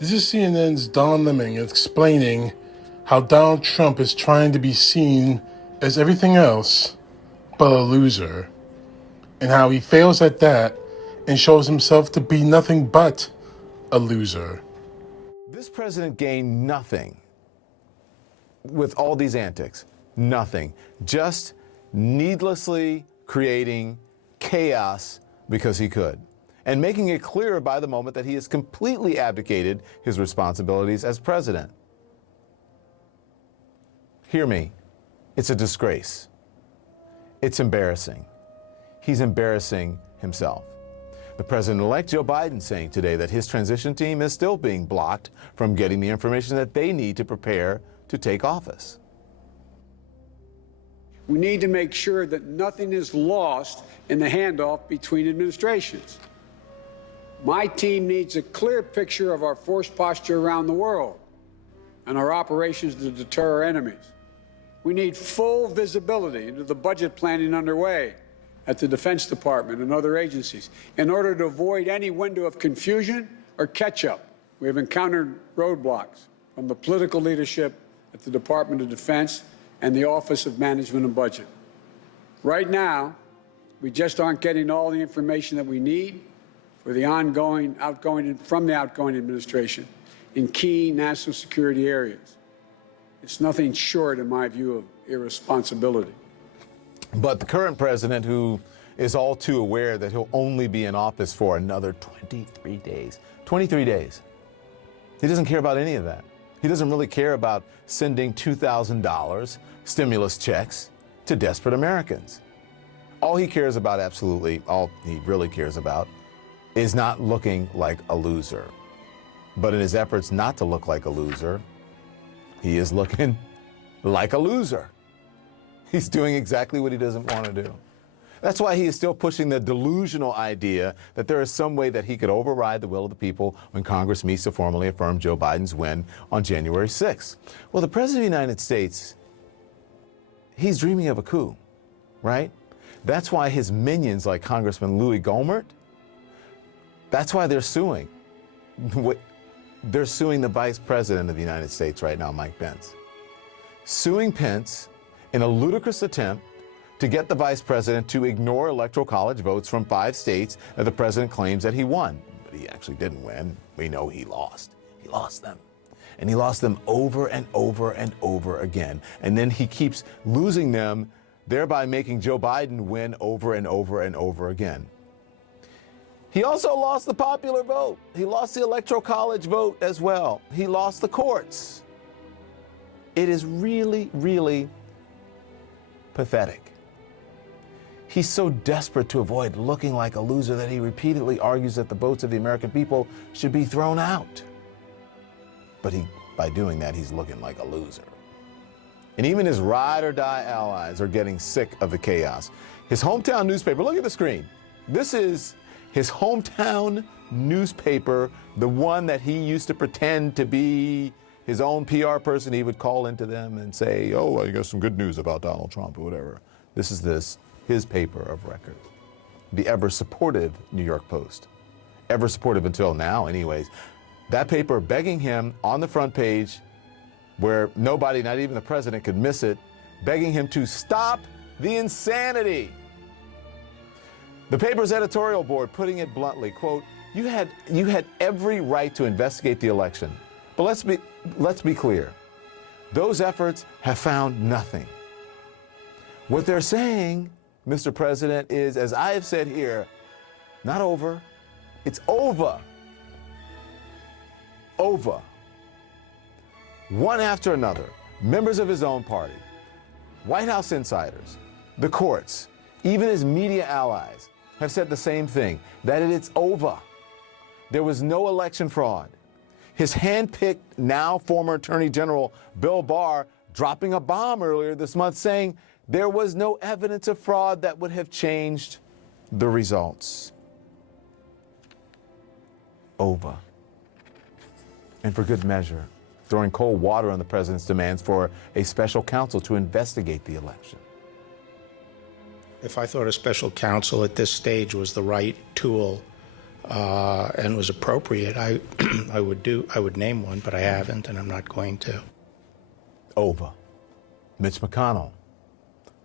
This is CNN's Don Lemon explaining how Donald Trump is trying to be seen as everything else but a loser, and how he fails at that and shows himself to be nothing but a loser. This president gained nothing with all these antics. Nothing. Just needlessly creating chaos because he could, and making it clear by the moment that he has completely abdicated his responsibilities as president. Hear me. It's a disgrace. It's embarrassing. He's embarrassing himself. The president-elect Joe Biden saying today that his transition team is still being blocked from getting the information that they need to prepare to take office. We need to make sure that nothing is lost in the handoff between administrations. My team needs a clear picture of our force posture around the world and our operations to deter our enemies. We need full visibility into the budget planning underway at the Defense Department and other agencies in order to avoid any window of confusion or catch-up. We have encountered roadblocks from the political leadership at the Department of Defense and the Office of Management and Budget. Right now, we just aren't getting all the information that we need for the outgoing administration in key national security areas. It's nothing short, in my view, of irresponsibility. But the current president, who is all too aware that he'll only be in office for another 23 days. 23 days. He doesn't care about any of that. He doesn't really care about sending $2,000 stimulus checks to desperate Americans. All he cares about, absolutely, all he really cares about, is not looking like a loser. But in his efforts not to look like a loser, he is looking like a loser. He's doing exactly what he doesn't want to do. That's why he is still pushing the delusional idea that there is some way that he could override the will of the people when Congress meets to formally affirm Joe Biden's win on January 6th. Well, the President of the United States, he's dreaming of a coup, right? That's why his minions like Congressman Louis Gohmert, that's why they're suing. They're suing the Vice President of the United States right now, Mike Pence. Suing Pence in a ludicrous attempt to get the vice president to ignore electoral college votes from 5 states that the president claims that he won. But he actually didn't win. We know he lost. He lost them. And he lost them over and over and over again. And then he keeps losing them, thereby making Joe Biden win over and over and over again. He also lost the popular vote. He lost the electoral college vote as well. He lost the courts. It is really, really pathetic. He's so desperate to avoid looking like a loser that he repeatedly argues that the votes of the American people should be thrown out. But by doing that, he's looking like a loser. And even his ride or die allies are getting sick of the chaos. His hometown newspaper, look at the screen. This is his hometown newspaper, the one that he used to pretend to be his own PR person. He would call into them and say, oh, I got some good news about Donald Trump or whatever. This is his paper of record. The ever-supportive New York Post. Ever supportive until now, anyways. That paper begging him on the front page, where nobody, not even the president, could miss it, begging him to stop the insanity. The paper's editorial board putting it bluntly, quote, you had every right to investigate the election. But let's be clear. Those efforts have found nothing. What they're saying, Mr. President, is, as I have said here, not over, it's over. Over. One after another, members of his own party, White House insiders, the courts, even his media allies have said the same thing, that it's over. There was no election fraud. His hand-picked, now former Attorney General Bill Barr dropping a bomb earlier this month saying there was no evidence of fraud that would have changed the results. Over. And for good measure, throwing cold water on the president's demands for a special counsel to investigate the election. If I thought a special counsel at this stage was the right tool and was appropriate, I would name one, but I haven't, and I'm not going to. Over. Mitch McConnell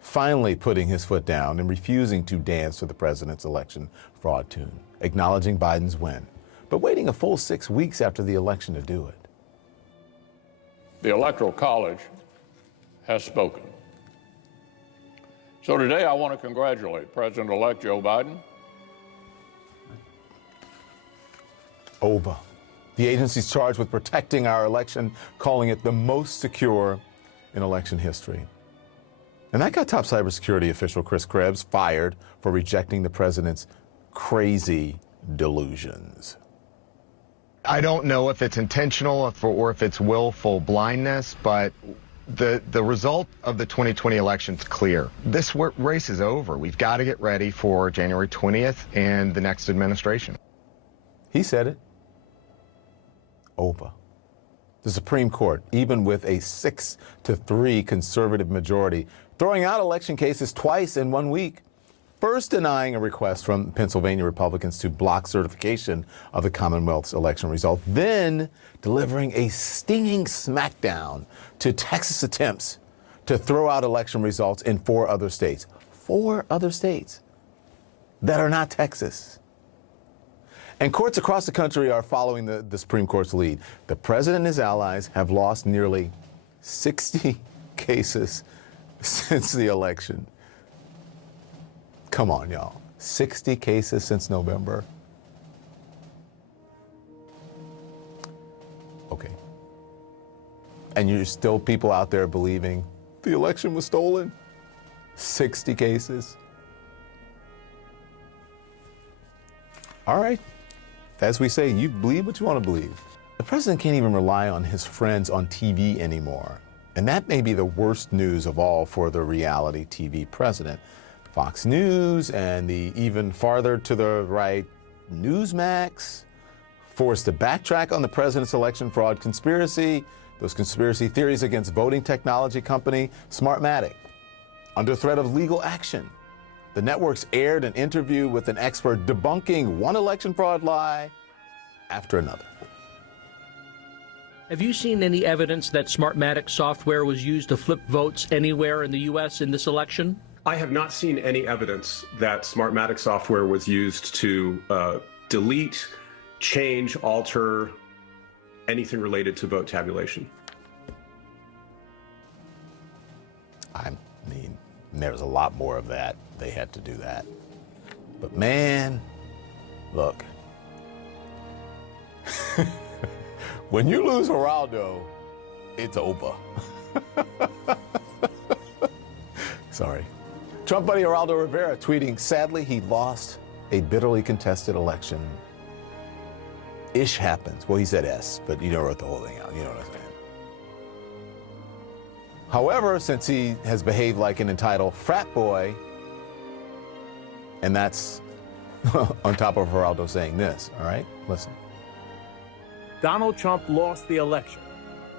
finally putting his foot down and refusing to dance to the president's election fraud tune, acknowledging Biden's win, but waiting a full 6 weeks after the election to do it. The Electoral College has spoken. So today I want to congratulate President-elect Joe Biden. Over. The agency's charged with protecting our election, calling it the most secure in election history. And that got top cybersecurity official Chris Krebs fired for rejecting the president's crazy delusions. I don't know if it's intentional or if it's willful blindness, but the result of the 2020 election is clear. This race is over. We've got to get ready for January 20th and the next administration. He said it. Over. The Supreme Court, even with a 6-3 conservative majority, throwing out election cases twice in 1 week. First denying a request from Pennsylvania Republicans to block certification of the Commonwealth's election result, then delivering a stinging smackdown to Texas attempts to throw out election results in 4 other states. 4 other states that are not Texas. And courts across the country are following the Supreme Court's lead. The president and his allies have lost nearly 60 cases since the election. Come on, y'all. 60 cases since November. Okay. And you're still people out there believing the election was stolen? 60 cases? All right. As we say, you believe what you want to believe. The president can't even rely on his friends on TV anymore. And that may be the worst news of all for the reality TV president. Fox News and the even farther to the right Newsmax forced to backtrack on the president's election fraud conspiracy, those conspiracy theories against voting technology company Smartmatic. Under threat of legal action, the networks aired an interview with an expert debunking one election fraud lie after another. Have you seen any evidence that Smartmatic software was used to flip votes anywhere in the U.S. in this election? I have not seen any evidence that Smartmatic software was used to delete, change, alter anything related to vote tabulation. I mean, there's a lot more of that. They had to do that. But man, look, when you lose Geraldo, it's over. Sorry. Trump buddy Geraldo Rivera tweeting, sadly, he lost a bitterly contested election. Ish happens. Well, he said S, but you never wrote the whole thing out. You know what I'm saying? However, since he has behaved like an entitled frat boy, and that's on top of Geraldo saying this, all right? Listen. Donald Trump lost the election.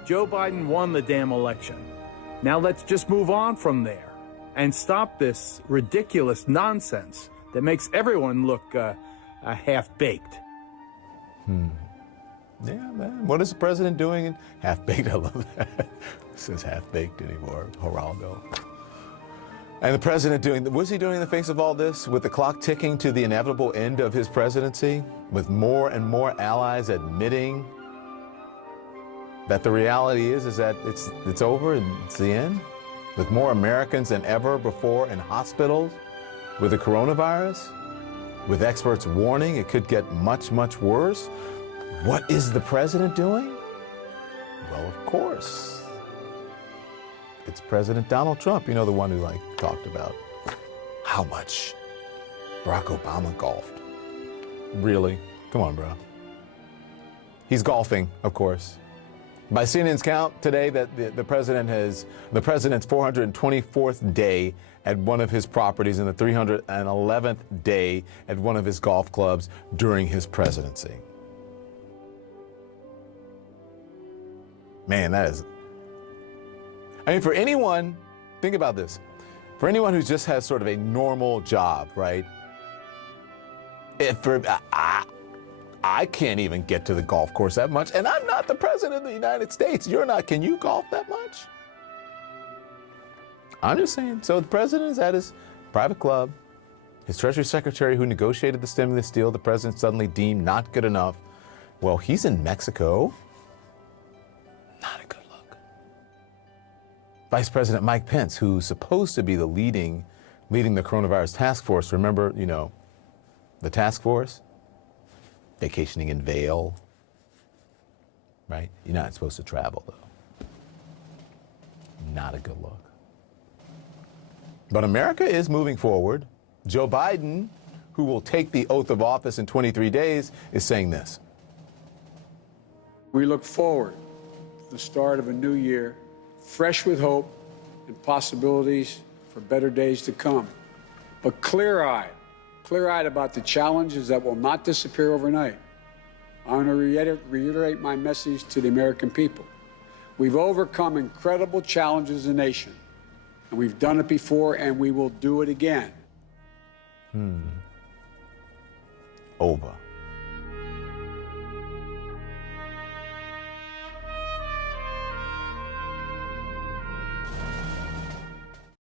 Joe Biden won the damn election. Now let's just move on from there and stop this ridiculous nonsense that makes everyone look half-baked. Yeah, man. What is the president doing? Half-baked, I love that. It says half-baked anymore, Geraldo. And the president what's he doing in the face of all this? With the clock ticking to the inevitable end of his presidency, with more and more allies admitting that the reality is that it's over and it's the end, with more Americans than ever before in hospitals with the coronavirus, with experts warning it could get much, much worse. What is the president doing? Well, of course, it's President Donald Trump, you know, the one who talked about how much Barack Obama golfed. Really? Come on, bro. He's golfing, of course. By CNN's count today, that the president's 424th day at one of his properties and the 311th day at one of his golf clubs during his presidency. Man, that is... I mean, for anyone, think about this. For anyone who just has sort of a normal job, right? I can't even get to the golf course that much, and I'm not the president of the United States. You're not. Can you golf that much? I'm just saying. So the president is at his private club. His Treasury Secretary, who negotiated the stimulus deal, the president suddenly deemed not good enough. Well, he's in Mexico. Not a good look. Vice President Mike Pence, who's supposed to be leading the coronavirus task force. Remember, the task force? Vacationing in Vail, right? You're not supposed to travel, though. Not a good look. But America is moving forward. Joe Biden, who will take the oath of office in 23 days, is saying this. We look forward to the start of a new year, fresh with hope and possibilities for better days to come, but clear-eyed about the challenges that will not disappear overnight. I want to reiterate my message to the American people. We've overcome incredible challenges as a nation, and we've done it before, and we will do it again. Over.